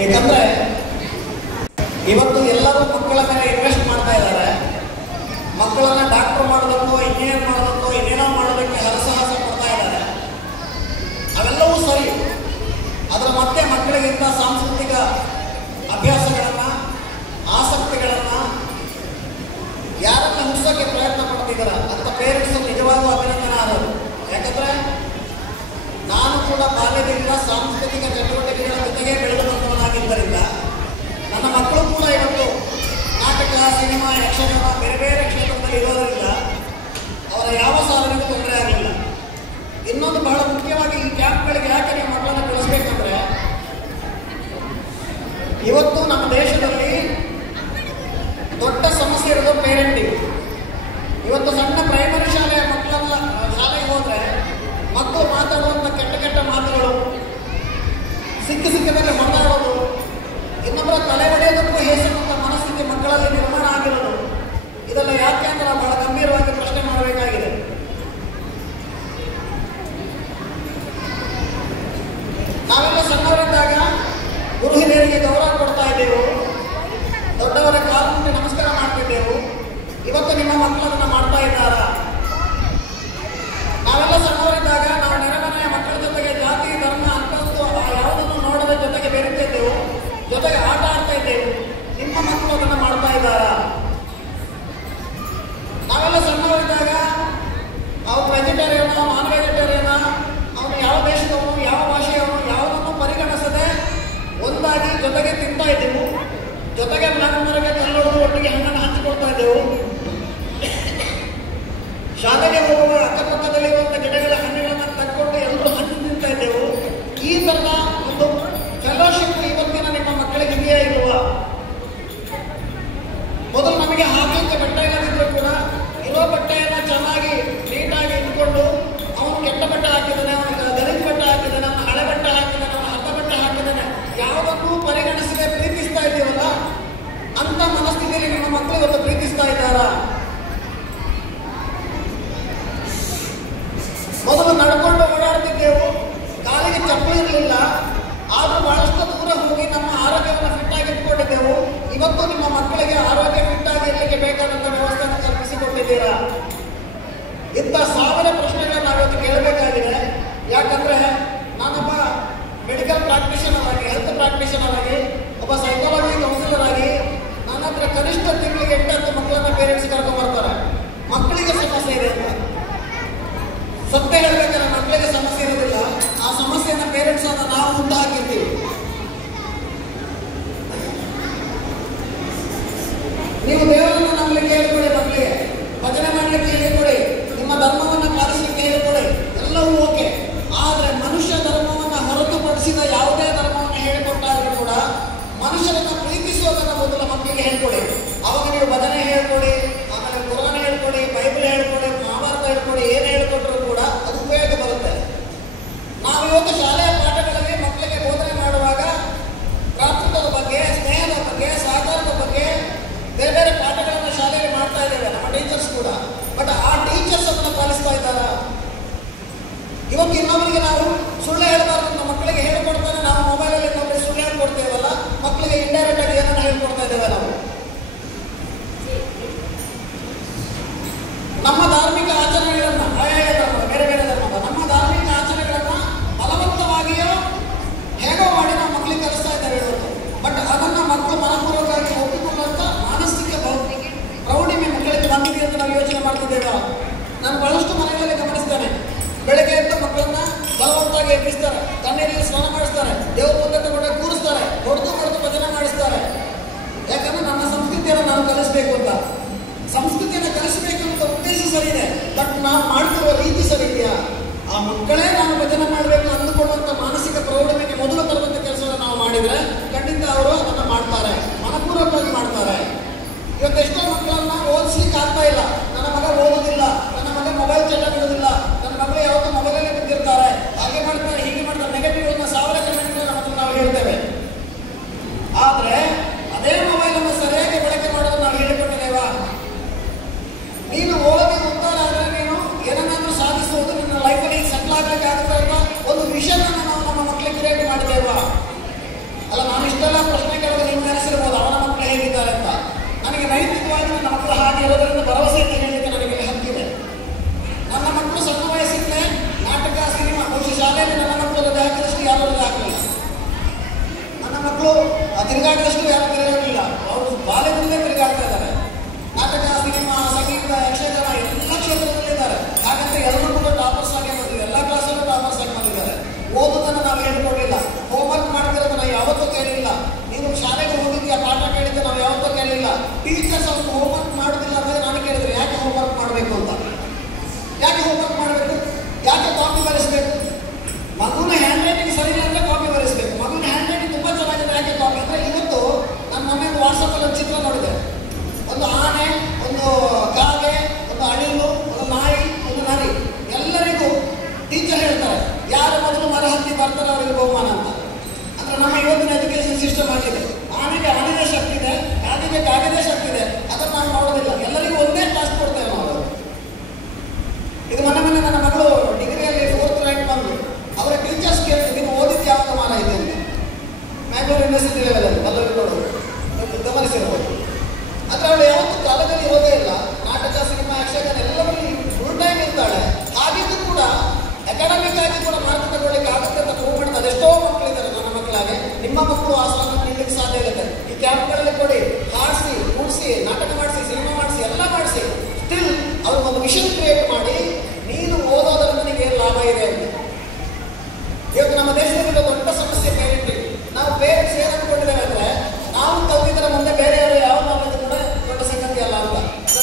ಏಕೆಂದರೆ ಇವತ್ತು ಎಲ್ಲರೂ ಮಕ್ಕಳ ಮೇಲೆ ಇನ್ವೆಸ್ಟ್ ಮಾಡ್ತಾ ಇದ್ದಾರೆ. ಮಕ್ಕಳನ್ನ ಡಾಕ್ಟರ್ ಮಾಡೋದಕ್ಕೋ ಇಂಜಿನಿಯರ್ ಮಾಡೋದಕ್ಕೋ ಇನ್ನೇನೋ ಮಾಡೋದಕ್ಕೆ ಹರಸಾಹಸ ಪಡ್ತಾ ಇದ್ದಾರೆ. ಅವೆಲ್ಲವೂ ಸರಿ. ಅದರ ಮತ್ತೆ ಮಕ್ಕಳಿಗಿಂತ ಸಾಂಸ್ಕೃತಿಕ ಅಭ್ಯಾಸಗಳನ್ನು, ಆಸಕ್ತಿಗಳನ್ನು ಯಾರನ್ನ ಹುಡ್ಸೋಕ್ಕೆ ಪ್ರಯತ್ನ ಪಡ್ತಿದ್ದಾರೆ ಅಂತ ಪೇರೆಂಟ್ಸ್ ನಿಜವಾಗೂ ಅಭಿನಂದನಾರ್ಹರು. ಯಾಕಂದರೆ ನಾನು ಕೂಡ ಬಾಲ್ಯದಿಂದ ಸಾಂಸ್ಕೃತಿಕ ಚಟುವಟಿಕೆಗಳ ಜೊತೆಗೆ ಬೆಳೆದು ಬಂದವನಾಗಿದ್ದರಿಂದ ನನ್ನ ಮಕ್ಕಳು ಕೂಡ ಇವತ್ತು ನಾಟಕ, ಸಿನಿಮಾ, ಯಕ್ಷಗಾನ ಬೇರೆ ಬೇರೆ ಕ್ಷೇತ್ರದಲ್ಲಿ ಇರೋದರಿಂದ ಅವರ ಯಾವ ಸಾಧನೆಗೂ ತೊಂದರೆ ಆಗಲಿಲ್ಲ. ಇನ್ನೊಂದು ಬಹಳ ಮುಖ್ಯವಾಗಿ ಈ ಕ್ಯಾಂಪ್ಗಳಿಗೆ ಯಾಕೆ ನೀವು ಮಕ್ಕಳನ್ನು ಕಳಿಸ್ಬೇಕಂದ್ರೆ, ಇವತ್ತು ನಮ್ಮ ದೇಶದಲ್ಲಿ ದೊಡ್ಡ ಸಮಸ್ಯೆ ಇರೋದು ಪೇರೆಂಟಿಂಗ್. ಇವತ್ತು ಸಣ್ಣ ಪ್ರೈಮರಿ ಶಾಲೆಯ ಮಕ್ಕಳನ್ನ ಶಾಲೆಗೆ ಹೋದರೆ ಮಕ್ಕಳು ಮಾತಾಡುವಂಥ ಕೆಟ್ಟ ಕೆಟ್ಟ ಮಾತುಗಳು, ಸಿಕ್ಕದಲ್ಲಿ ಹೊಡೆದಾಡೋದು, ಇನ್ನೊಬ್ಬರ ತಲೆ ಹೊಡೆಯೋದಕ್ಕೂ ಹೇಸುವಂಥ ಮನಸ್ಥಿತಿ ಮಕ್ಕಳಲ್ಲಿ ನಿರ್ಮಾಣ ಆಗಿರೋದು, ಇದೆಲ್ಲ ಯಾಕೆ ಅಂತ ನಾವು ಬಹಳ ಗಂಭೀರವಾಗಿ ಪ್ರಶ್ನೆ ಮಾಡಬೇಕಾಗಿದೆ. ನಾವೆಲ್ಲ ಸಣ್ಣವರಿದ್ದಾಗ ಗುರು ಹಿರಿಯರಿಗೆ ಗೌರವ ಕೊಡ್ತಾ ಇದ್ದೆವು, ದೊಡ್ಡವರ ಕಾಲು ಮುಟ್ಟಿ ನಮಸ್ಕಾರ ಮಾಡ್ತಿದ್ದೆವು. ಇವತ್ತು ನಿಮ್ಮ ಮಕ್ಕಳು ಅದನ್ನು ಮಾಡ್ತಾ ಇದ್ದಾರಾ? ನಾವೆಲ್ಲ ಸಣ್ಣವರಿದ್ದಾಗ ನಾವು ನೆರೆಮನೆಯ ಮಕ್ಕಳ ಜೊತೆಗೆ ಜಾತಿ, ಧರ್ಮ, ಅಂತಸ್ತು ಯಾವುದನ್ನು ನೋಡೋದ್ರ ಜೊತೆಗೆ ಬೆರೀತಿದ್ದೆವು, ಜೊತೆಗೆ ಆಟ ಆಡ್ತಾ ಇದ್ದೆವು. ನಿಮ್ಮ ಮಕ್ಕಳು ಅದನ್ನು ಮಾಡ್ತಾ ಇದ್ದಾರಾ? ನಾವೆಲ್ಲ ಸಣ್ಣವರಿದ್ದಾಗ ಅವ್ರು ವೆಜಿಟೇರಿಯನ್, ನಾನ್ ವೆಜಿಟೇರಿಯನ್, ಅವನು ಯಾವ ದೇಶದವನು, ಯಾವ ಭಾಷೆಯವನು ಯಾವುದನ್ನು ಪರಿಗಣಿಸದೆ ಒಂದಾಗಿ ಜೊತೆಗೆ ತಿಂತಾ ಇದ್ದೆವು, ಜೊತೆಗೆ ಮನೆಗೆ ಕಲ್ಲೊಡೆದು ಒಟ್ಟಿಗೆ ಹಣ್ಣನ್ನು ಹಂಚಿಕೊಳ್ತಾ ಇದ್ದೆವು. ಶಾಲೆಗೆ ಹೋಗುವ ಅಕ್ಕಪಕ್ಕದಲ್ಲಿರುವಂಥ ಗಿಡಗಳ ಹಣ್ಣುಗಳನ್ನು ತಕ್ಕೊಂಡು ಎಲ್ಲರೂ ಹಣ್ಣು ತಿಂತಾ ಇದ್ದೆವು. ಈ ಥರದ ಒಂದು ಫೆಲೋಶಿಪ್ ಇವತ್ತಿನ ನಿಮ್ಮ ಮಕ್ಕಳಿಗೆ ಇದೆಯಾ ಇಲ್ವಾ? ಮೊದಲು ನಮಗೆ ಹಾಕಲಿಕ್ಕೆ ಬಟ್ಟೆ ಇಲ್ಲದಿದ್ರೂ ಕೂಡ ಇರೋ ಬಟ್ಟೆಯನ್ನು ಚೆನ್ನಾಗಿ ನೀಟಾಗಿ ಇಟ್ಕೊಂಡು, ಅವನು ಕೆಟ್ಟ ಬಟ್ಟೆ ಹಾಕಿದ್ದಾನೆ, ಅವನಿಗೆ ಗಲೀಜು ಬಟ್ಟೆ ಹಾಕಿದ್ದಾನೆ, ಅವನು ಹಳೆ ಬಟ್ಟೆ ಹಾಕಿದ್ದಾನೆ, ಅವನು ಹಬ್ಬ ಬಟ್ಟೆ ಹಾಕಿದ್ದಾನೆ, ಯಾವುದಕ್ಕೂ ಪರಿಗಣಿಸದೆ ಪ್ರೀತಿಸ್ತಾ ಇದ್ದೀವಲ್ಲ, ಅಂತ ಮನಸ್ಥಿತಿಯಲ್ಲಿ ನಿಮ್ಮ ಮಕ್ಕಳು ಇವತ್ತು ಪ್ರೀತಿಸ್ತಾ ಇದ್ದಾರಾ? ಮೊದಲು ನಡ್ಕೊಂಡು ಓಡಾಡ್ತಿದ್ದೆವು, ಕಾಲಿಗೆ ಚಪ್ಪಲಿ ಇರಲಿಲ್ಲ, ಆದರೂ ಬಹಳಷ್ಟು ದೂರ ಹೋಗಿ ನಮ್ಮ ಆರೋಗ್ಯವನ್ನು ಫಿಟ್ ಆಗಿ ಇಟ್ಕೊಂಡಿದ್ದೆವು. ಇವತ್ತು ನಿಮ್ಮ ಮಕ್ಕಳಿಗೆ ಆರೋಗ್ಯ ಫಿಟ್ ಆಗಿ ಇರಲಿಕ್ಕೆ ಬೇಕಾದಂಥ ವ್ಯವಸ್ಥೆಯನ್ನು ಕಲ್ಪಿಸಿಕೊಟ್ಟಿದ್ದೀರಾ? ಇಂಥ ಸಾವಿರ ಪ್ರಶ್ನೆಗಳನ್ನು ನಾವಿವತ್ತು ಕೇಳಬೇಕಾಗಿದೆ. ಯಾಕಂದರೆ ನಾನೊಬ್ಬ ಮೆಡಿಕಲ್ ಪ್ರಾಕ್ಟೀಷನರ್ ಆಗಿ, ಹೆಲ್ತ್ ಪ್ರಾಕ್ಟೀಷನರ್ ಆಗಿ, ಒಬ್ಬ ಸೈಕಾಲಜಿ ಕೌನ್ಸಿಲರ್ ಆಗಿ ನನ್ನ ಹತ್ರ ಕನಿಷ್ಠ ತಿಂಗಳಿಗೆ 8-10 ಮಕ್ಕಳನ್ನ ಪೇರೆಂಟ್ಸ್ ಕರ್ಕೊಂಡ್ಬರ್ತಾರೆ. ಮಕ್ಕಳಿಗೆ ಸಮಸ್ಯೆ ಇದೆ ಅಂತ ಸತ್ಯ ಹೇಳ್ಬೇಕಾದ್ರೆ ಮಕ್ಕಳಿಗೆ ಸಮಸ್ಯೆ ಇರೋದಿಲ್ಲ. ಆ ಸಮಸ್ಯೆಯನ್ನು ಪೇರೆಂಟ್ಸ್ ಅನ್ನ ನಾವು ಮುಂದೆ ಹಾಕಿರ್ತೀವಿ. ನೀವು ದೇವರನ್ನು ನಂಬಲಿಕ್ಕೆ ಹೇಳ್ಕೊಡಿ, ಮಕ್ಕಳಿಗೆ ಭಜನೆ ಮಾಡಲಿಕ್ಕೆ ಹೇಳ್ಕೊಡಿ, ನಿಮ್ಮ ಧರ್ಮವನ್ನು ಪಾಲಿಸಲಿಕ್ಕೆ ಹೇಳ್ಕೊಡಿ, ಎಲ್ಲವೂ ಓಕೆ. ಆದರೆ ಮನುಷ್ಯ ಧರ್ಮವನ್ನು ಹೊರತುಪಡಿಸಿದ ಯಾವುದೇ ಧರ್ಮವನ್ನು ಹೇಳಿಕೊಟ್ಟಾದರೂ ಕೂಡ ಮನುಷ್ಯರನ್ನು ಪ್ರೀತಿಸುವುದನ್ನು ಮೊದಲು ಮಕ್ಕಳಿಗೆ ಹೇಳ್ಕೊಡಿ. ಅವಾಗ ನೀವು ಭಜನೆ ಹೇಳ್ಕೊಡಿ, ಆಮೇಲೆ ಕುರಾನ್ ಹೇಳ್ಕೊಡಿ, ಬೈಬಲ್ ಹೇಳ್ಕೊಡಿ, ಮಹಾಭಾರತ ಹೇಳ್ಕೊಡಿ, ಏನು ಹೇಳ್ಕೊಟ್ರು ಕೂಡ ಅದು ಉಪಯೋಗ ಬರುತ್ತೆ. ನಾವಿವತ್ತು ಶಾಲೆಯ ಪಾಠಗಳಲ್ಲಿ ಮಕ್ಕಳಿಗೆ ಬೋಧನೆ ಮಾಡುವಾಗ ಭ್ರಾತೃತ್ವದ ಬಗ್ಗೆ, ಸ್ನೇಹದ ಬಗ್ಗೆ, ಸಹಕಾರದ ಬಗ್ಗೆ ಬೇರೆ ಬೇರೆ ಪಾಠಗಳನ್ನು ಶಾಲೆಯಲ್ಲಿ ಮಾಡ್ತಾ ಇದ್ದೇವೆ ನಮ್ಮ ಟೀಚರ್ಸ್ ಕೂಡ. ಬಟ್ ಆ ಟೀಚರ್ಸ್ ಅದನ್ನು ಪಾಲಿಸ್ತಾ ಇದ್ದಾರಾ? ಇವತ್ತು ಇನ್ನೊಬ್ಬರಿಗೆ ನಾವು ಸುಳ್ಳು ಹೇಳಬಾರ್ದು ಅಂತ ಮಕ್ಕಳಿಗೆ ಹೇಳ್ಕೊಡ್ತಾನೆ, ನಾವು ಮೊಬೈಲಲ್ಲಿ ಇನ್ನೊಬ್ಬರಿಗೆ ಸುಳ್ಳು ಹೇಳ್ಕೊಡ್ತೇವಲ್ಲ, ಮಕ್ಕಳಿಗೆ ಇಂಡೈರೆಕ್ಟ್ ಆಗಿ ಏನನ್ನು ಹೇಳ್ಕೊಡ್ತಾ ಇದ್ದೇವೆ ನಾವು? ನಮ್ಮ ಧಾರ್ಮಿಕ ಆಚರಣೆಗಳನ್ನು, ಬೇರೆ ಬೇರೆ ಧರ್ಮದ ನಮ್ಮ ಧಾರ್ಮಿಕ ಆಚರಣೆಗಳನ್ನು ಬಲವಂತವಾಗಿಯೋ ಹೇಗೋ ಮಾಡಿ ನಾವು ಮಕ್ಕಳಿಗೆ ಕಲಿಸ್ತಾ ಇದ್ದಾರೆ ಇವತ್ತು. ಬಟ್ ಅದನ್ನು ಮಕ್ಕಳು ಮನಪೂರ್ವಕವಾಗಿ ಒಪ್ಪಿಕೊಳ್ಳುವಂಥ ಮಾನಸಿಕ ಪ್ರೌಢಿಮೆ ಮಕ್ಕಳಿಗೆ ಬಂದಿದೆ ಅಂತ ನಾವು ಯೋಚನೆ ಮಾಡ್ತಿದ್ದೇವೆ. ನಾನು ಬಹಳಷ್ಟು ಮನೆಗಳಲ್ಲಿ ಗಮನಿಸ್ತೇನೆ, ಬೆಳಗ್ಗೆ ಎದ್ದು ಮಕ್ಕಳನ್ನ ಬಲವಂತವಾಗಿ ಎಬ್ಬಿಸ್ತಾರೆ, ತಣ್ಣೀರಲ್ಲಿ ಸ್ನಾನ ಮಾಡಿಸ್ತಾರೆ, ದೇವ್ರ ಮುಂದೆ ತಗೊಂಡೆ ಕೂರಿಸ್ತಾರೆ, ಹೊಡೆದು ಭಜನೆ ಮಾಡಿಸ್ತಾರೆ. ಯಾಕಂದ್ರೆ ನನ್ನ ಸಂಸ್ಕೃತಿಯನ್ನು ನಾನು ಕಲಿಸಬೇಕು ಅಂತ. ಸಂಸ್ಕೃತಿಯನ್ನು ಕಲಿಸಬೇಕು ಅಂತ ಉದ್ದೇಶ ಸರಿ ಇದೆ, ಬಟ್ ನಾವು ಮಾಡ್ತಿರುವ ರೀತಿ ಸರಿ ಇದೆಯಾ? ಆ ಮಕ್ಕಳೇ ನಾನು ಭಜನೆ ಮಾಡಬೇಕು ಅಂದುಕೊಳ್ಳುವಂಥ ಮಾನಸಿಕ ಪ್ರೌಢಮೆಗೆ ಮೊದಲು ತರುವಂಥ ಕೆಲಸವನ್ನು ನಾವು ಮಾಡಿದರೆ ಖಂಡಿತ ಅವರು ಅದನ್ನು ಮಾಡ್ತಾರೆ, ಮನಪೂರ್ವಕವಾಗಿ ಮಾಡ್ತಾರೆ. ಇವತ್ತು ಎಷ್ಟೋ ಮಕ್ಕಳನ್ನ ಓದಿಸ್ಲಿಕ್ಕೆ ಆಗ್ತಾ ಇಲ್ಲ. ನನ್ನ ಮಗ ಓದೋದಿಲ್ಲ, ನನ್ನ ಮಗ ಮೊಬೈಲ್ ಚಲಾಯಿಸೋದಿಲ್ಲ, ನನ್ನ ಮಗಳು ಯಾವತ್ತೂ ಮೊಬೈಲಲ್ಲಿ ಬಿದ್ದಿರ್ತಾರೆ, ಹಾಗೆ ಮಾಡ್ತಾರೆ, ಹೀಗೆ ಮಾಡ್ತಾರೆ, ನೆಗೆಟಿವ್ ಅನ್ನ ಸಾವಿರ ಕಮೆಂಟ್ಗಳು ನಮ್ಮ ನಾವು ಹೇಳ್ತೇವೆ. ಆದರೆ ಅದೇ ಮೊಬೈಲನ್ನು ಸರಿಯಾಗಿ ಬಳಕೆ ಮಾಡೋದು ನಾವು ಹೇಳಿಕೊಟ್ಟಿದ್ದೇವಾ? ನೀನು ಓದಿ ಮುಂದಾದ್ರೆ ನೀನು ಏನನ್ನಾದ್ರೂ ಸಾಧಿಸುವುದು, ನಿನ್ನ ಲೈಫಲ್ಲಿ ಸೆಟ್ಲ್ ಆಗಲಿಕ್ಕೆ ಆಗುತ್ತೆ ಅನ್ನೋ ಒಂದು ವಿಷಯವನ್ನು ನಾವು ನಮ್ಮ ಮಕ್ಕಳಿಗೆ ಕ್ರಿಯೇಟ್ ಮಾಡಿದ್ದೇವಾ? ಅಲ್ಲ, ನಾನು ಇಷ್ಟ ಇರೋದರಿಂದ ಭರವಸೆ ಅಂತ ಹೇಳಲಿಕ್ಕೆ ನನಗೆ ಹಕ್ಕಿದೆ. ನನ್ನ ಮಕ್ಕಳು ಸಣ್ಣ ವಯಸ್ಸಿಂದಲೇ ನಾಟಕ, ಸಿನಿಮಾ, ಬಹುಶಃ ಶಾಲೆಯಲ್ಲಿ ನನ್ನ ಮಕ್ಕಳು ರಜೆ ಹಾಕಿದಷ್ಟು ಯಾರು ರಜೆ ಹಾಕಲಿಲ್ಲ. ನನ್ನ ಮಕ್ಕಳು ತಿರುಗಾಡಿದಷ್ಟು ಯಾರು ತಿರುಗಾಡಲಿಲ್ಲ. ಅವರು ಬಾಲ್ಯದಿಂದಲೇ ತಿರುಗಾಡ್ತಾ ಇದ್ದಾರೆ. ನಾಟಕ, ಸಿನಿಮಾ, ಸಂಗೀತ, ಯಕ್ಷಗಾನ ಎಲ್ಲ ಕ್ಷೇತ್ರದಲ್ಲಿದ್ದಾರೆ. ಹಾಗಂತ ಎಲ್ಲರೂ ಕೂಡ ಟಾಪರ್ಸ್ ಆಗಿ ಬಂದಿದ್ದಾರೆ. ಎಲ್ಲ ಕ್ಲಾಸಲ್ಲೂ ಟಾಪರ್ಸ್ ಆಗಿ ಬಂದಿದ್ದಾರೆ. ಓದೋದನ್ನು ನಾವು ಹೇಳ್ಕೊಡ್ಲಿಲ್ಲ. ಹೋಮ್ವರ್ಕ್ ಮಾಡ್ತಿರೋದು ನಾವು ಯಾವತ್ತೂ ಕೇಳಿಲ್ಲ. ನೀವು ಶಾಲೆಗೆ ಹೋಗಿದ್ದೀಯ, ಪಾಠ ಕೇಳಿದ್ದೆ ನಾವು ಯಾವತ್ತೂ ಕೇಳಿಲ್ಲ. ಟೀಚರ್ಸ್ ಅವ್ರು ಹೋಮ್ವರ್ಕ್ ಮಾಡೋದಿಲ್ಲ ಅಂದರೆ ನಾನು ಕೇಳಿದ್ರೆ ಯಾಕೆ ಹೋಮ್ವರ್ಕ್ ಮಾಡಬೇಕು ಅಂತ. ಯಾಕೆ ಹೋಮ್ವರ್ಕ್ ಮಾಡಬೇಕು? ಯಾಕೆ ಕಾಪಿ ಬರೆಸಬೇಕು? ಮಗುನ ಹ್ಯಾಂಡ್ ರೈಟಿಂಗ್ ಸರಿ ಅಂದರೆ ಕಾಪಿ ಬರೆಸಬೇಕು. ಮಗುನ ಹ್ಯಾಂಡ್ ರೈಟಿಂಗ್ ತುಂಬ ಚೆನ್ನಾಗಿದೆ, ಯಾಕೆ ಕಾಪಿ ಅಂದರೆ ಇವತ್ತು ನನ್ನ ಮೊನ್ನೆ ವಾಟ್ಸಪ್ಪಲ್ಲಿ ಒಂದು ಚಿತ್ರ ನೋಡಿದೆ. ಒಂದು ಆನೆ, ಒಂದು ಕಾಗೆ, ಒಂದು ಅಳಿಲು, ಒಂದು ನಾಯಿ, ಒಂದು ನರಿ, ಎಲ್ಲರಿಗೂ ಟೀಚರ್ ಹೇಳ್ತಾರೆ ಯಾರು ಮೊದಲು ಮರ ಹತ್ತಿ ಬರ್ತಾರೆ ಅವರಿಗೆ ಬಹುಮಾನ ಅಂತ. ಅಂದರೆ ನಮ್ಮ ಇವತ್ತಿನ ಎಜುಕೇಶನ್ ಸಿಸ್ಟಮ್ ಆಗಿದೆ. ಆನೆಗೆ ಆನೆದೇ ಶಕ್ತಿ ಇದೆ, ಕಾಗೆಗೆ ಕಾಗೆದೇ ಶಕ್ತಿ ಇದೆ. ಅದನ್ನು ನಾವು ನೋಡೋದಿಲ್ಲ. ಎಲ್ಲರಿಗೂ ಒಂದೇ ಕ್ಲಾಸ್ ಕೊಡ್ತೇವೆ ನಾವು. ಇದು ಮೊನ್ನೆ ನನ್ನ ಮಗಳು ಡಿಗ್ರಿಯಲ್ಲಿ 4th ರ್ಯಾಂಕ್ ಬಂದು ಅವರ ಟೀಚರ್ಸ್ ಕೇಳಿ ನೀವು ಓದಿದ್ದು ಯಾವ ಮಾನ ಇದೆ ಅಂತ. ಮ್ಯಾಂಗ್ಳೂರ್ ಯೂನಿವರ್ಸಿಟಿ ಲೆವೆಲಲ್ಲಿ ಎಲ್ಲರಿಗೂ ನೋಡೋದು ಗಮನಿಸಿರ್ಬೋದು. ಆದರೆ ಅವಳು ಯಾವತ್ತೂ ಕಾಲದಲ್ಲಿ ಇರೋದೇ ಇಲ್ಲ. ನಾಟಕ, ಸಿನಿಮಾ, ಯಕ್ಷಗಾನ ಎಲ್ಲರಲ್ಲಿ ಫುಲ್ ಟೈಮ್ ಇರ್ತಾಳೆ. ಹಾಗಿದ್ದು ಕೂಡ ಅಕಾಡೆಮಿಕ್ ಆಗಿ ಕೂಡ ಮಾರ್ಕ್ ತಗೊಳ್ಳಿಕ್ಕೆ ಆಗುತ್ತೆ ಅಂತ ಪ್ರೂವ್ ಮಾಡಿದ ಅದೆಷ್ಟೋ ಮಕ್ಕಳಿದ್ದಾರೆ. ನನ್ನ ಮಕ್ಕಳಾಗೆ ನಿಮ್ಮ ಮಕ್ಕಳು ಆ ಸ್ಥಾನ ನೀಡಲಿಕ್ಕೆ ಸಾಧ್ಯ ಇರುತ್ತೆ. ಈ ಕ್ಯಾಂಪ್ಗಳಲ್ಲಿ ಕೊಡಿ, ಹಾಡಿಸಿ, ಕೂಡಿಸಿ, ನಾಟಕ ಮಾಡಿಸಿ, ಸಿನಿಮಾ ಮಾಡಿಸಿ, ಎಲ್ಲ ಮಾಡಿಸಿ, ಸ್ಟಿಲ್ ಅವ್ರಿಗೆ ಒಂದು ವಿಷನ್ ಕ್ರಿಯೇಟ್ ಮಾಡಿ ನೀನು ಓದೋದ್ರಿಂದ ನಿಮಗೆ ಏನು ಲಾಭ ಇದೆ ಅಂತ. ಇವತ್ತು ನಮ್ಮ ದೇಶದಲ್ಲಿ ದೊಡ್ಡ ಸಮಸ್ಯೆ ಪೇರೆಂಟಿಂಗ್. ನಾವು ಪೇರೆಂಟ್ಸ್ ಏನು ಅಂದ್ಕೊಂಡಿದ್ದೇವೆ ಅಂದರೆ ನಾವು ಕಲ್ತಿದ್ದರ ಮುಂದೆ ಬೇರೆಯವರು ಯಾವ ನಾಲೆಜ್ ಕೂಡ ದೊಡ್ಡ ಸಂಗತಿ ಅಲ್ಲ ಅಂತ.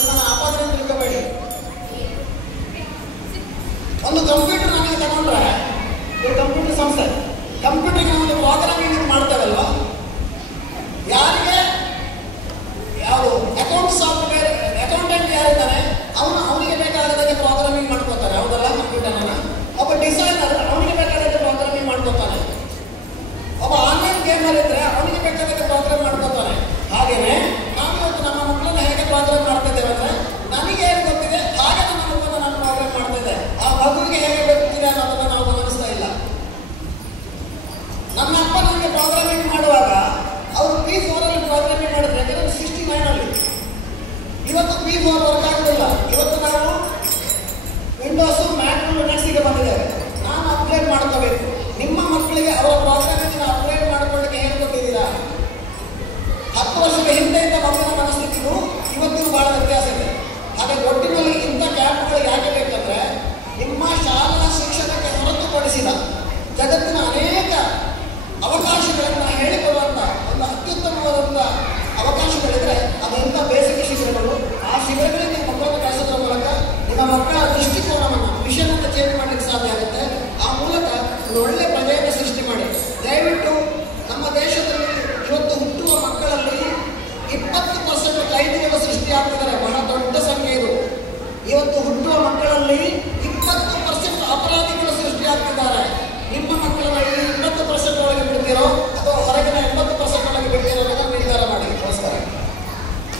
ನನ್ನ ಆಪಾದನೆ ತಿಳ್ಕೋಬೇಡಿ. ಒಂದು ಕಂಪ್ಯೂಟರ್ ನನಗೆ ತಗೊಂಡ್ರೆ, ಇದು ಕಂಪ್ಯೂಟರ್ ಸಂಸ್ಥೆ, ಕಂಪ್ಯೂಟರ್ಗೆ ಒಂದು ಪ್ರೋಗ್ರಾಮಿಂಗ್ ಮಾಡ್ತೇವಲ್ವ, ಯಾರಿಗೆ ಯಾವುದು ಅಕೌಂಟ್ ಸಾಫ್ಟ್ವೇರ್ ಅಕೌಂಟೆಂಟ್ ಯಾರಿದ್ದಾನೆ ಅವನಿಗೆ ಬೇಕಾಗದಾಗೆ ಪ್ರೋಗ್ರಾಮಿಂಗ್ ಮಾಡ್ಕೋತಾರೆ. ಹೌದಲ್ಲ? ಕಂಪ್ಯೂಟರ್ನ ಒಬ್ಬ ಡಿಸೈನರ್ ಅವನಿಗೆ ಬೇಕಾದಾಗ ಪ್ರೋಗ್ರಾಮಿಂಗ್ ಮಾಡ್ಕೋತಾನೆ. ಒಬ್ಬ ಆನ್ಲೈನ್ ಗೇಮರ್ ಇದ್ರೆ ಅವನಿಗೆ ಬೇಕಾದಾಗ ಪ್ರೋಗ್ರಾಮ್ ಮಾಡ್ಕೋತಾನೆ. ಹಾಗೇನೆ ನಾವು ಇವತ್ತು ನಮ್ಮ ಮಕ್ಕಳನ್ನ ಹೇಗೆ ಪ್ರೋಗ್ರಾಮ್ ಮಾಡ್ತಾ ಇದ್ದೇವೆ ಅಂದರೆ ನನಗೆ ಏನು ಗೊತ್ತಿದೆ ಹಾಗೆ ನನ್ನ ಮಕ್ಕಳನ್ನ ನಾನು ಪ್ರೋಗ್ರಾಮ್ ಮಾಡ್ತಾ ಇದ್ದೆ. ಆ ಮಗುವಿಗೆ ಹೇಗೆ ಗೊತ್ತಿದೆ ಅನ್ನೋದನ್ನ ನಾವು ಗಮನಿಸ್ತಾ ಇಲ್ಲ. ನನ್ನ ಅಪ್ಪ ನನಗೆ ಪ್ರೋಗ್ರಾಮಿಂಗ್ ಮಾಡುವಾಗ ಅವರು P4 ಅಲ್ಲಿ ಪ್ರೋಗ್ರಾಮಿಂಗ್ ಮಾಡಿದ್ರೆ 69 ಅಲ್ಲಿ. ಇವತ್ತು P4 ವರ್ಕ್ ಆಗೋದಿಲ್ಲ. ಇವತ್ತು ನಾವು ವಿಂಡೋಸು, ಮ್ಯಾಕ್, ಲಿನಕ್ಸ್ಗೆ ಬಂದಿದ್ದೇವೆ. ನಾನು ಅಪ್ಗ್ರೇಡ್ ಮಾಡ್ಕೋಬೇಕು. ನಿಮ್ಮ ಮಕ್ಕಳಿಗೆ ಅವರ ಪ್ರೋಗ್ರಾಮಿಂಗ್ ಅಪ್ಗ್ರೇಡ್ ಮಾಡ್ಕೊಳ್ಳಿಕ್ಕೆ ಹೇಳ್ಕೊಟ್ಟಿದ್ದೀರಾ? 10 ವರ್ಷದ ಹಿಂದೆ ಇದ್ದ ಮಗುವಿನ ಮನಸ್ಥಿತಿಗೂ ಇವತ್ತಿಗೂ ಬಹಳ ವ್ಯತ್ಯಾಸ ಇದೆ. ಹಾಗೆ ಒಟ್ಟಿನಲ್ಲಿ ಇಂಥ ಕ್ಯಾಂಪ್ಗಳು ಯಾಕೆ ಬೇಕಂದ್ರೆ ನಿಮ್ಮ ಶಾಲಾ ಶಿಕ್ಷಣಕ್ಕೆ ಹೊರತುಪಡಿಸಿದ ಜಗತ್ತಿನ ಅನೇಕ ಅವಕಾಶಗಳನ್ನು ಹೇಳಿಕೊಡುವಂಥ ಒಂದು ಅತ್ಯುತ್ತಮವಾದಂಥ ಅವಕಾಶಗಳಿದ್ರೆ ಅದು ಇಂಥ ಬೇಸಿಗೆ ಶಿಬಿರಗಳು. ಆ ಶಿಬಿರಗಳಿಗೆ ನಿಮ್ಮ ಮಕ್ಕಳನ್ನು ಕಳಿಸೋದ್ರ ಮೂಲಕ ನಿಮ್ಮ ಮಕ್ಕಳ ದೃಷ್ಟಿಕೋನವನ್ನು, ವಿಷಯವನ್ನು ಚೇಂಜ್ ಮಾಡಲಿಕ್ಕೆ ಸಾಧ್ಯ ಆಗುತ್ತೆ. ಆ ಮೂಲಕ ಒಂದು ಒಳ್ಳೆ ಪ್ರಜೆಯನ್ನು ಸೃಷ್ಟಿ ಮಾಡಿ. ದಯವಿಟ್ಟು ನಮ್ಮ ದೇಶದಲ್ಲಿ ಇವತ್ತು ಹುಟ್ಟುವ ಮಕ್ಕಳಲ್ಲಿ 20% ಕೈದಿಗಳು ಸೃಷ್ಟಿಯಾಗ್ತಿದ್ದಾರೆ. ಬಹಳ ದೊಡ್ಡ ಸಂಖ್ಯೆ ಇದು. ಇವತ್ತು ಹುಟ್ಟುವ ಮಕ್ಕಳಲ್ಲಿ